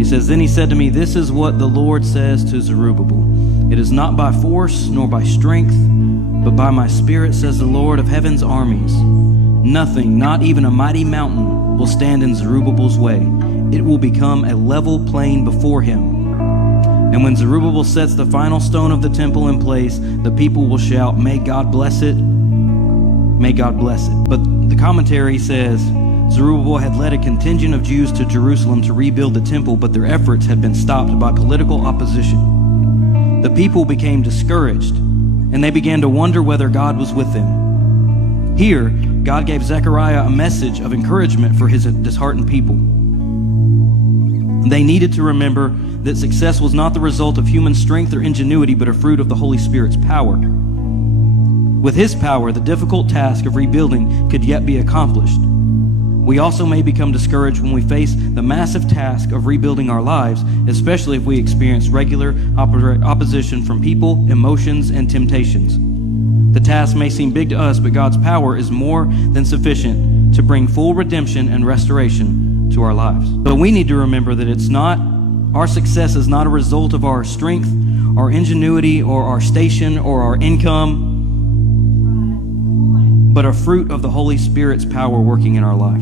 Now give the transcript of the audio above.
He says, "Then he said to me, this is what the Lord says to Zerubbabel. It is not by force nor by strength, but by my Spirit, says the Lord of heaven's armies. Nothing, not even a mighty mountain, will stand in Zerubbabel's way. It will become a level plain before him. And when Zerubbabel sets the final stone of the temple in place, the people will shout, 'May God bless it. May God bless it.'" But the commentary says, Zerubbabel had led a contingent of Jews to Jerusalem to rebuild the temple, but their efforts had been stopped by political opposition. The people became discouraged, and they began to wonder whether God was with them. Here, God gave Zechariah a message of encouragement for his disheartened people. They needed to remember that success was not the result of human strength or ingenuity, but a fruit of the Holy Spirit's power. With his power, the difficult task of rebuilding could yet be accomplished. We also may become discouraged when we face the massive task of rebuilding our lives, especially if we experience regular opposition from people, emotions, and temptations. The task may seem big to us, but God's power is more than sufficient to bring full redemption and restoration to our lives. But we need to remember that our success is not a result of our strength, our ingenuity, or our station, or our income, but a fruit of the Holy Spirit's power working in our life.